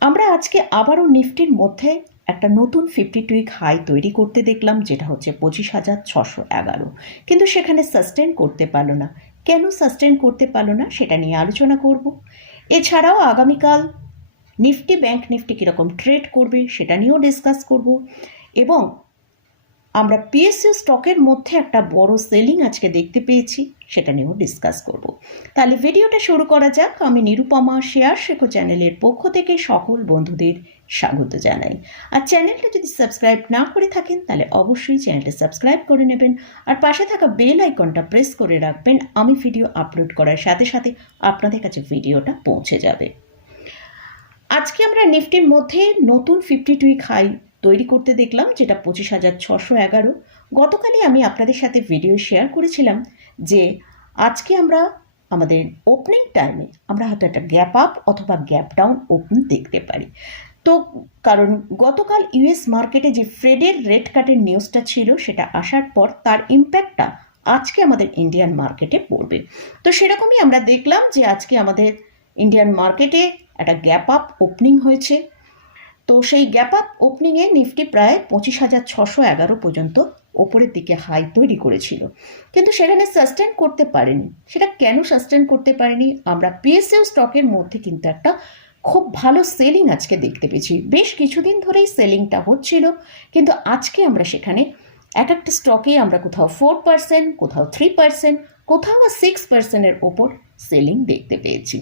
আমরা আজকে আবারও নিফটির মধ্যে একটা নতুন ফিফটি টুইক হাই তৈরি করতে দেখলাম, যেটা হচ্ছে পঁচিশ হাজার ছশো এগারো। কিন্তু সেখানে সাস্টেন করতে পারল না। কেন সাস্টেন করতে পারল না সেটা নিয়ে আলোচনা করব। এছাড়াও আগামীকাল নিফটি ব্যাংক নিফটি কীরকম ট্রেড করবে সেটা নিয়েও ডিসকাস করব। এবং আমরা পিএসইউ স্টকের মধ্যে একটা বড় সেলিং আজকে দেখতে পেয়েছি, সেটা নিয়েও ডিসকাস করব। তাহলে ভিডিওটা শুরু করা যাক। আমি নিরুপমা শেয়ার শেখো চ্যানেলের পক্ষ থেকে সকল বন্ধুদের স্বাগত জানাই। আর চ্যানেলটা যদি সাবস্ক্রাইব না করে থাকেন, তাহলে অবশ্যই চ্যানেলটা সাবস্ক্রাইব করে নেবেন। আর পাশে থাকা বেল আইকনটা প্রেস করে রাখবেন। আমি ভিডিও আপলোড করার সাথে সাথে আপনাদের কাছে ভিডিওটা পৌঁছে যাবে। আজকে আমরা নিফটির মধ্যে নতুন ফিফটি টুইক হাই তৈরি করতে দেখলাম, যেটা পঁচিশ হাজার ছশো এগারো। গতকালই আমি আপনাদের সাথে ভিডিও শেয়ার করেছিলাম যে আজকে আমরা আমাদের ওপেনিং টাইমে আমরা হয়তো একটা গ্যাপ আপ অথবা গ্যাপ ডাউন ওপেন দেখতে পারি। তো কারণ গতকাল ইউএস মার্কেটে যে ফ্রেডের রেড কাটের নিউজটা ছিল, সেটা আসার পর তার ইম্প্যাক্টটা আজকে আমাদের ইন্ডিয়ান মার্কেটে পড়বে। তো সেরকমই আমরা দেখলাম যে আজকে আমাদের ইন্ডিয়ান মার্কেটে একটা গ্যাপ আপ ওপেনিং হয়েছে। তো সেই গ্যাপ আপ ওপেনিংয়ে নিফটি প্রায় পঁচিশ হাজার ছশো এগারো পর্যন্ত ওপরের দিকে হাই তৈরি করেছিল। কিন্তু সেখানে সাস্টেন করতে পারেনি। সেটা কেন সাস্টেন করতে পারেনি? আমরা পিএসইউ স্টকের মধ্যে কিন্তু একটা খুব ভালো সেলিং আজকে দেখতে পেয়েছি। বেশ কিছুদিন ধরেই সেলিংটা হচ্ছিল। কিন্তু আজকে আমরা সেখানে এক একটা স্টকে আমরা কোথাও ফোর পার্সেন্ট কোথাও থ্রি পার্সেন্ট কোথাও বা সিক্স পার্সেন্টের ওপর সেলিং দেখতে পেয়েছি।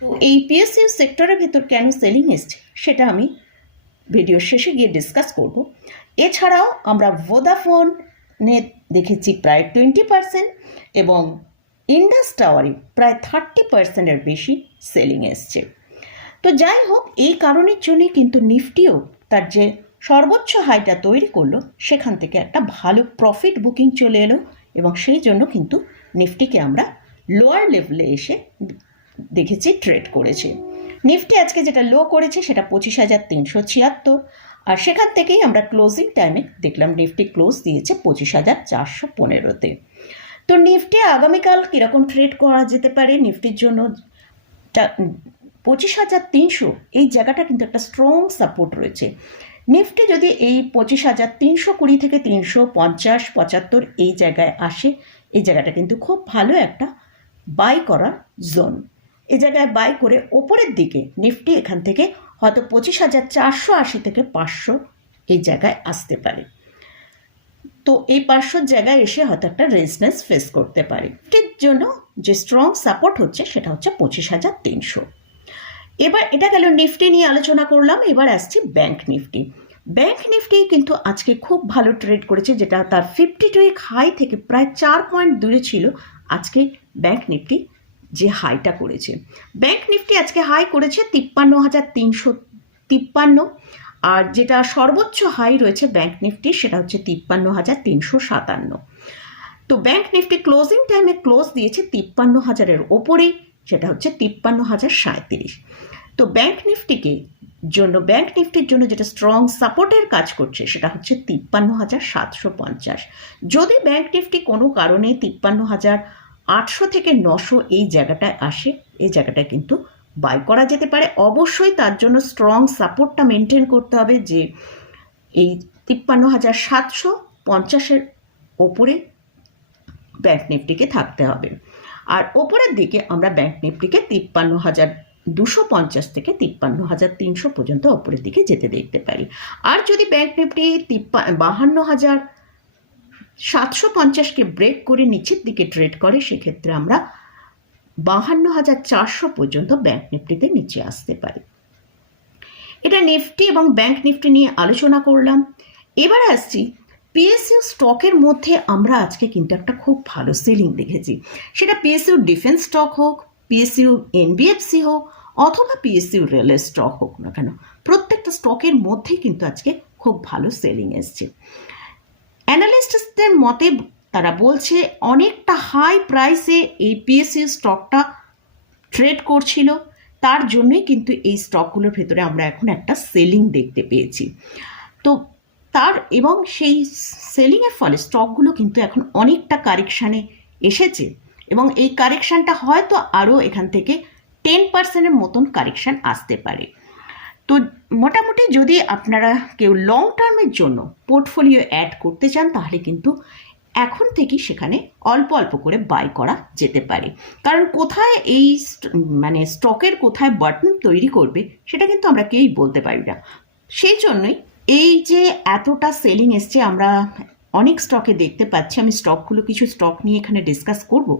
তো এই পিএসইউ সেক্টরের ভেতর কেন সেলিং এসছে, সেটা আমি ভিডিওর শেষে গিয়ে ডিসকাস করব। এছাড়াও আমরা ভোদাফোনে দেখেছি প্রায় টোয়েন্টি পার্সেন্ট এবং ইন্ডাস টাওয়ারে প্রায় থার্টি পার্সেন্টের বেশি সেলিং এসছে। তো যাই হোক, এই কারণের জন্যই কিন্তু নিফটিও তার যে সর্বোচ্চ হাইটা তৈরি করল, সেখান থেকে একটা ভালো প্রফিট বুকিং চলে এলো এবং সেই জন্য কিন্তু নিফটিকে আমরা লোয়ার লেভেলে এসে দেখেছি ট্রেড করেছে। নিফটি আজকে যেটা লো করেছে সেটা পঁচিশ হাজার তিনশো ছিয়াত্তর। আর সেখান থেকেই আমরা ক্লোজিং টাইমে দেখলাম নিফটি ক্লোজ দিয়েছে পঁচিশ হাজার চারশো পনেরোতে। তো নিফটি আগামীকাল কীরকম ট্রেড করা যেতে পারে? নিফটির জন্য পঁচিশ হাজার তিনশো, এই জায়গাটা কিন্তু একটা স্ট্রং সাপোর্ট রয়েছে। নিফটি যদি এই পঁচিশ হাজার তিনশো কুড়ি থেকে তিনশো পঞ্চাশ, পঁচাত্তর এই জায়গায় আসে, এই জায়গাটা কিন্তু খুব ভালো একটা বাই করার জোন এই জায়গায় বাই করে ওপরের দিকে নিফটি এখান থেকে হয়তো পঁচিশ হাজার চারশো আশি থেকে পাঁচশো এই জায়গায় আসতে পারে। তো এই পাঁচশোর জায়গায় এসে হয়তো একটা রেজিস্ট্যান্স ফেস করতে পারে। এটির জন্য যে স্ট্রং সাপোর্ট হচ্ছে সেটা হচ্ছে পঁচিশ হাজার তিনশো। এবার এটা গেল নিফটি নিয়ে আলোচনা করলাম, এবার আসছি ব্যাংক নিফটি ব্যাংক নিফটি কিন্তু আজকে খুব ভালো ট্রেড করেছে, যেটা তার ফিফটি টু হাই থেকে প্রায় চার পয়েন্ট দূরে ছিল। আজকে ব্যাংক নিফটি যে হাইটা করেছে। ব্যাংক নিফটি আজকে হাই করেছে তিপ্পান্ন হাজার তিনশো তিপ্পান্ন। আর যেটা সর্বোচ্চ হাই রয়েছে ব্যাংক নিফটি সেটা হচ্ছে তিপ্পান্ন হাজার তিনশো সাতান্ন। তো ব্যাংক নিফটি ক্লোজিং টাইমে ক্লোজ দিয়েছে তিপ্পান্ন হাজারের ওপরেই সেটা হচ্ছে তিপ্পান্ন হাজার সাঁত্রিশ তো ব্যাংক নিফটিকে জন্য, ব্যাংক নিফটির জন্য যেটা স্ট্রং সাপোর্টের কাজ করছে সেটা হচ্ছে তিপ্পান্ন হাজার সাতশো পঞ্চাশ। যদি ব্যাংক নিফটি কোনো কারণে তিপ্পান্ন হাজার আটশো থেকে নশো এই জায়গাটায় আসে, এই জায়গাটায় কিন্তু বাই করা যেতে পারে। অবশ্যই তার জন্য স্ট্রং সাপোর্টটা মেনটেন করতে হবে যে এই তিপ্পান্ন হাজার সাতশো পঞ্চাশের ওপরে ব্যাঙ্ক নিফটিকে থাকতে হবে। আর ওপরের দিকে আমরা ব্যাংক নিফটিকে তিপ্পান্ন হাজার দুশো পঞ্চাশ থেকে তিপ্পান্ন হাজার তিনশো পর্যন্ত ওপরের দিকে যেতে দেখতে পারি। আর যদি ব্যাঙ্ক নিফটি তিপ্পা বাহান্ন হাজার সাতশো পঞ্চাশকে ব্রেক করে নিচের দিকে ট্রেড করে, সেক্ষেত্রে আমরা বাহান্ন হাজার চারশো পর্যন্ত ব্যাংক নিফটিতে নিচে আসতে পারি। এটা নিফটি এবং ব্যাংক নিফটি নিয়ে আলোচনা করলাম। এবার আসছি পিএসইউ স্টকের মধ্যে আমরা আজকে কিন্তু একটা খুব ভালো সেলিং দেখেছি। সেটা পিএসইউ ডিফেন্স স্টক হোক পিএসইউ এনবিএফসি হোক, অথবা পিএসইউ রেলের স্টক হোক না কেন, প্রত্যেকটা স্টকের মধ্যেই কিন্তু আজকে খুব ভালো সেলিং এসছে। অ্যানালিস্টদের মতে, তারা বলছে অনেকটা হাই প্রাইসে এই পিএসইউ স্টকটা ট্রেড করছিল। তার জন্যই কিন্তু এই স্টকগুলোর ভেতরে আমরা এখন একটা সেলিং দেখতে পেয়েছি। তো তার এবং সেই সেলিংয়ের ফলে স্টকগুলো কিন্তু এখন অনেকটা কারেকশানে এসেছে এবং এই কারেকশানটা হয়তো আরও এখান থেকে টেন পার্সেন্টের মতন কারেকশান আসতে পারে। তো মোটামুটি যদি আপনারা কেউ লং টার্মের জন্য পোর্টফোলিও অ্যাড করতে চান, তাহলে কিন্তু এখন থেকেই সেখানে অল্প অল্প করে বাই করা যেতে পারে। কারণ কোথায় এই মানে স্টকের কোথায় বাটন তৈরি করবে, সেটা কিন্তু আমরা কেউই বলতে পারি না। সেই জন্যই এই যে এতটা সেলিং এসছে, আমরা অনেক স্টকে দেখতে পাচ্ছি, আমি স্টকগুলো কিছু স্টক নিয়ে এখানে ডিসকাস করব।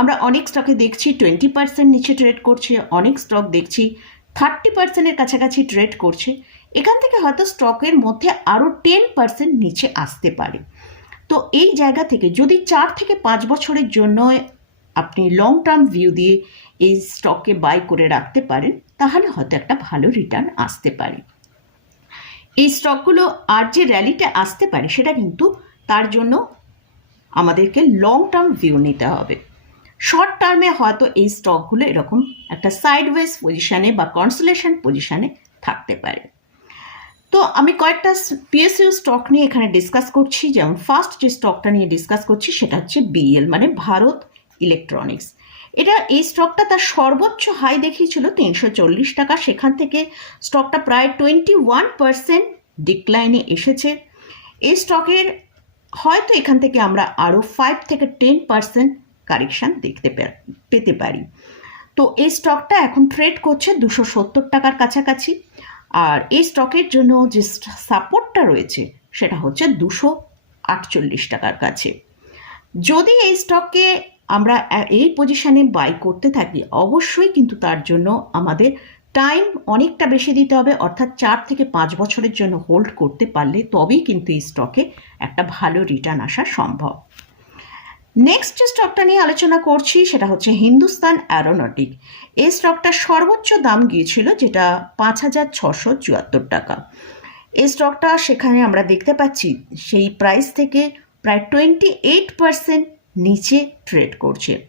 আমরা অনেক স্টকে দেখছি টোয়েন্টি পার্সেন্ট নিচে ট্রেড করছে, অনেক স্টক দেখছি থার্টি পার্সেন্টের কাছাকাছি ট্রেড করছে, এখান থেকে হয়তো স্টকের মধ্যে আরও টেন পার্সেন্ট নিচে আসতে পারে। তো এই জায়গা থেকে যদি চার থেকে পাঁচ বছরের জন্য আপনি লং টার্ম ভিউ দিয়ে এই স্টককে বাই করে রাখতে পারেন, তাহলে হয়তো একটা ভালো রিটার্ন আসতে পারে। এই স্টকগুলো আর যে র্যালিটা আসতে পারে, সেটা কিন্তু তার জন্য আমাদেরকে লং টার্ম ভিউ নিতে হবে। শর্ট টার্মে হয়তো এই স্টকগুলো এরকম একটা সাইডওয়েজ পজিশানে বা কনসোলেশন পজিশানে থাকতে পারে। তো আমি কয়েকটা পিএসইউ স্টক নিয়ে এখানে ডিসকাস করছি। যেমন ফার্স্ট যে স্টকটা নিয়ে ডিসকাস করছি সেটা হচ্ছে বিএল মানে ভারত ইলেকট্রনিক্স এটা এই স্টকটা তার সর্বোচ্চ হাই দেখিয়েছিল তিনশো চল্লিশ টাকা। সেখান থেকে স্টকটা প্রায় টোয়েন্টি ওয়ান পার্সেন্ট ডিক্লাইনে এসেছে। এই স্টকের হয়তো এখান থেকে আমরা আরও ফাইভ থেকে টেন পার্সেন্ট কারেকশান দেখতে পেতে পারি। তো এই স্টকটা এখন ট্রেড করছে দুশো সত্তর টাকার কাছাকাছি। আর এই স্টকের জন্য যে সাপোর্টটা রয়েছে সেটা হচ্ছে দুশো আটচল্লিশ টাকার কাছে। যদি এই স্টককে আমরা এই পজিশানে বাই করতে থাকি, অবশ্যই কিন্তু তার জন্য আমাদের টাইম অনেকটা বেশি দিতে হবে। অর্থাৎ চার থেকে পাঁচ বছরের জন্য হোল্ড করতে পারলে তবেই কিন্তু এই স্টকে একটা ভালো রিটার্ন আসা সম্ভব। নেক্সট যে স্টকটা নিয়ে আলোচনা করছি, সেটা হচ্ছে হিন্দুস্তান অ্যারোনটিক। এই স্টকটার সর্বোচ্চ দাম গিয়েছিল যেটা পাঁচ হাজার ছশো চুয়াত্তর টাকা। এই স্টকটা সেখানে আমরা দেখতে পাচ্ছি, সেই প্রাইস থেকে প্রায় টোয়েন্টি এইট পার্সেন্ট নিচে ট্রেড করছে।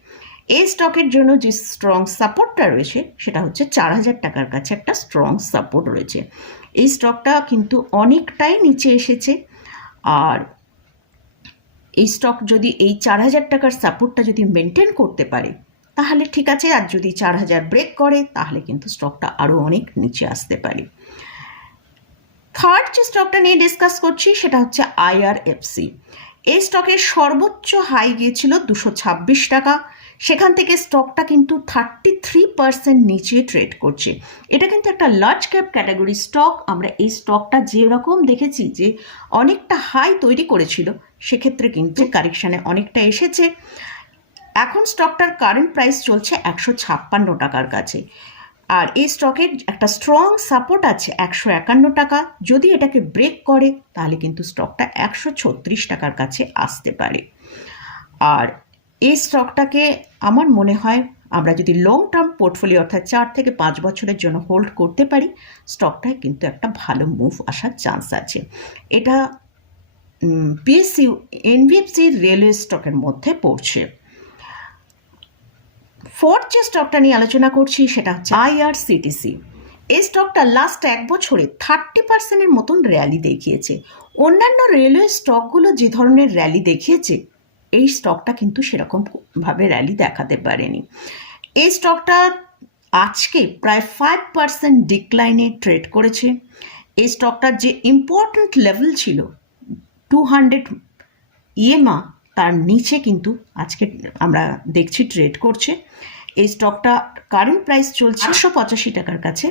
এই স্টকের জন্য যে স্ট্রং সাপোর্টটা রয়েছে, সেটা হচ্ছে চার হাজার টাকার কাছে একটা স্ট্রং সাপোর্ট রয়েছে। এই স্টকটা কিন্তু অনেকটাই নিচে এসেছে। আর এই স্টক যদি এই চার হাজার টাকার সাপোর্টটা যদি মেনটেন করতে পারে, তাহলে ঠিক আছে, আর যদি চার হাজার ব্রেক করে, তাহলে কিন্তু স্টকটা আরও অনেক নিচে আসতে পারে। থার্ড যে স্টকটা নিয়ে ডিসকাস করছি, সেটা হচ্ছে আইআরএফসি এই স্টকের সর্বোচ্চ হাই গিয়েছিল দুশো ছাব্বিশ টাকা। সেখান থেকে স্টকটা কিন্তু থার্টি থ্রি পার্সেন্ট নিচে ট্রেড করছে। এটা কিন্তু একটা লার্জ ক্যাপ ক্যাটাগরি স্টক আমরা এই স্টকটা যেরকম দেখেছি যে অনেকটা হাই তৈরি করেছিল, সেক্ষেত্রে কিন্তু কারেকশানে অনেকটা এসেছে। এখন স্টকটার কারেন্ট প্রাইস চলছে একশো ছাপ্পান্ন টাকার কাছে। আর এই স্টকের একটা স্ট্রং সাপোর্ট আছে একশো একান্ন টাকা। যদি এটাকে ব্রেক করে, তাহলে কিন্তু স্টকটা একশো ছত্রিশ টাকার কাছে আসতে পারে। আর এই স্টকটাকে আমার মনে হয় আমরা যদি লং টার্ম পোর্টফোলিও অর্থাৎ চার থেকে পাঁচ বছরের জন্য হোল্ড করতে পারি, স্টকটায় কিন্তু একটা ভালো মুভ আসার চান্স আছে। এটা পিএসইউ এনবিএফসি রেলওয়ে স্টকের মধ্যে পড়ছে। ফোর্থ যে স্টকটা নিয়ে আলোচনা করছি সেটা হচ্ছে আইআরসিটিসি এই স্টকটা লাস্ট এক বছরে থার্টি পার্সেন্টের মতন র্যালি দেখিয়েছে। অন্যান্য রেলওয়ে স্টকগুলো যে ধরনের র্যালি দেখিয়েছে, এই স্টকটা কিন্তু সেরকমভাবে র্যালি দেখাতে পারেনি। এই স্টকটা আজকে প্রায় ফাইভ পার্সেন্ট ডিক্লাইনে ট্রেড করেছে। এই স্টকটার যে ইম্পর্ট্যান্ট লেভেল ছিল টু হান্ড্রেড ইএমআ তার নিচে কিন্তু আজকে আমরা দেখছি ট্রেড করছে। এই স্টকটা কারেন্ট প্রাইস চলছে একশো পঁচাশি টাকার কাছে।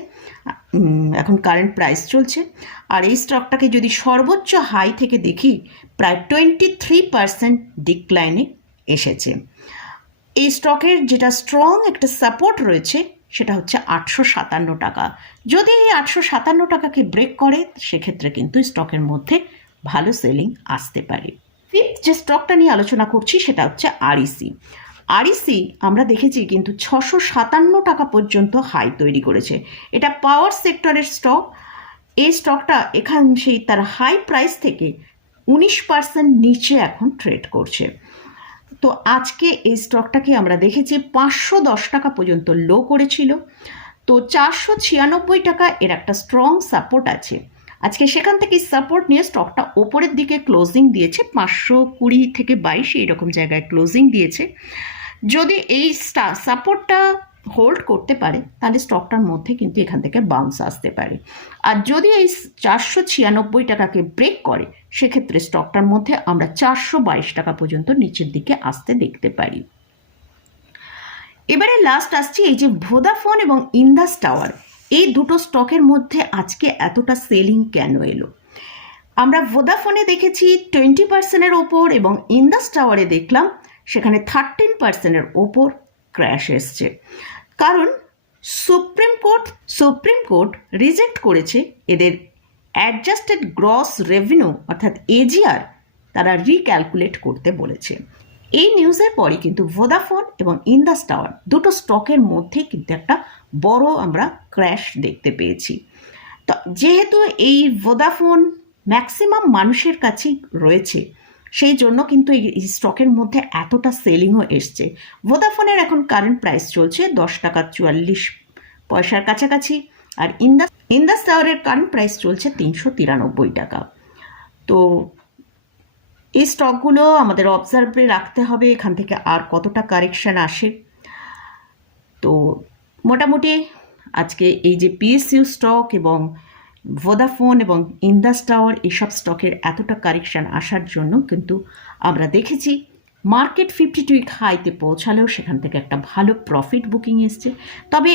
এখন কারেন্ট প্রাইস চলছে। আর এই স্টকটাকে যদি সর্বোচ্চ হাই থেকে দেখি, প্রায় টোয়েন্টি থ্রি পার্সেন্ট ডিক্লাইনে এসেছে। এই স্টকের যেটা স্ট্রং একটা সাপোর্ট রয়েছে, সেটা হচ্ছে আটশো সাতান্ন টাকা। যদি এই আটশো সাতান্ন টাকাকে ব্রেক করে, সেক্ষেত্রে কিন্তু স্টকের মধ্যে ভালো সেলিং আসতে পারে। ফিফথ যে স্টকটা নিয়ে আলোচনা করছি সেটা হচ্ছে আরইসি আরইসি আমরা দেখেছি কিন্তু ছশো সাতান্ন টাকা পর্যন্ত হাই তৈরি করেছে। এটা পাওয়ার সেক্টরের স্টক এই স্টকটা এখান সেই তার হাই প্রাইস থেকে উনিশ পার্সেন্ট নিচে এখন ট্রেড করছে। তো আজকে এই স্টকটাকে আমরা দেখেছি পাঁচশো দশ টাকা পর্যন্ত লো করেছিল। তো চারশো ছিয়ানব্বই টাকা এর একটা স্ট্রং সাপোর্ট আছে। আজকে সেখান থেকে সাপোর্ট নিয়ে স্টকটা ওপরের দিকে ক্লোজিং দিয়েছে। পাঁচশো কুড়ি থেকে বাইশ এইরকম জায়গায় ক্লোজিং দিয়েছে। যদি এই স্টা সাপোর্টটা হোল্ড করতে পারে, তাহলে স্টকটার মধ্যে কিন্তু এখান থেকে বাউন্স আসতে পারে। আর যদি এই চারশো ছিয়ানব্বই টাকাকে ব্রেক করে, সেক্ষেত্রে স্টকটার মধ্যে আমরা চারশো বাইশ টাকা পর্যন্ত নিচের দিকে আসতে দেখতে পারি। এবারে লাস্ট আসছি এই যে ভোদাফোন এবং ইন্দাস টাওয়ার এই দুটো স্টকের মধ্যে আজকে এতটা সেলিং কেন এলো? আমরা ভোদাফোনে দেখেছি টোয়েন্টি পার্সেন্টের ওপর এবং ইন্দাস টাওয়ারে দেখলাম, সেখানে থার্টিন পার্সেন্টের ওপর ক্র্যাশ এসছে। কারণ supreme court supreme court reject করেছে এদের অ্যাডজাস্টেড গ্রস রেভিনিউ অর্থাৎ এজিআর তারা রিক্যালকুলেট করতে বলেছে। এই নিউজের পরে কিন্তু ভোদাফোন এবং ইন্দাস টাওয়ার দুটো স্টকের মধ্যে কিন্তু একটা বড় আমরা ক্র্যাশ দেখতে পেয়েছি। তো যেহেতু এই ভোদাফোন ম্যাক্সিমাম মানুষের কাছেই রয়েছে, সেই জন্য কিন্তু এই স্টকের মধ্যে এতটা সেলিংও এসছে। ভোদাফোনের এখন কারেন্ট প্রাইস চলছে দশ টাকা চুয়াল্লিশ পয়সার কাছাকাছি আর ইন্দাস ইন্দাস টাওয়ারের কারেন্ট প্রাইস চলছে তিনশো তিরানব্বই টাকা। তো এই স্টকগুলো আমাদের অবজার্ভে রাখতে হবে, এখান থেকে আর কতটা কারেকশান আসে। তো মোটামুটি আজকে এই যে পিএসইউ স্টক এবং ভোদাফোন এবং ইন্দাস টাওয়ার এইসব স্টকের এতটা কারেকশান আসার জন্য কিন্তু আমরা দেখেছি মার্কেট ফিফটি টু হাইতে পৌঁছালেও সেখান থেকে একটা ভালো প্রফিট বুকিং এসছে। তবে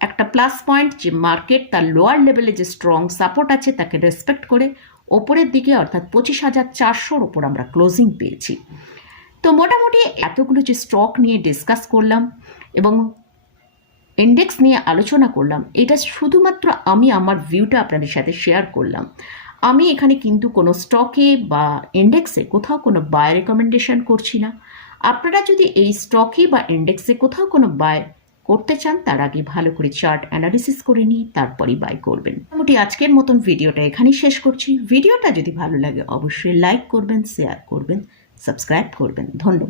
একটা প্লাস পয়েন্ট যে মার্কেট তার লোয়ার লেভেলে যে স্ট্রং সাপোর্ট আছে, তাকে রেসপেক্ট করে ওপরের দিকে অর্থাৎ পঁচিশ হাজার চারশোর ওপর আমরা ক্লোজিং পেয়েছি। তো মোটামুটি এতগুলো যে স্টক নিয়ে ডিসকাস করলাম এবং ইন্ডেক্স নিয়ে আলোচনা করলাম, এটা শুধুমাত্র আমি আমার ভিউটা আপনাদের সাথে শেয়ার করলাম। আমি এখানে কিন্তু কোনো স্টকে বা ইন্ডেক্সে কোথাও কোনো বাই রেকমেন্ডেশন করছি না। আপনারা যদি এই স্টকে বা ইন্ডেক্সে কোথাও কোনো বাই করতে চান, তার আগে ভালো করে চার্ট অ্যানালিসিস করে নিয়ে তারপরই বাই করবেন। মোটামুটি আজকের মতন ভিডিওটা এখানেই শেষ করছি। ভিডিওটা যদি ভালো লাগে, অবশ্যই লাইক করবেন শেয়ার করবেন সাবস্ক্রাইব করবেন। ধন্যবাদ।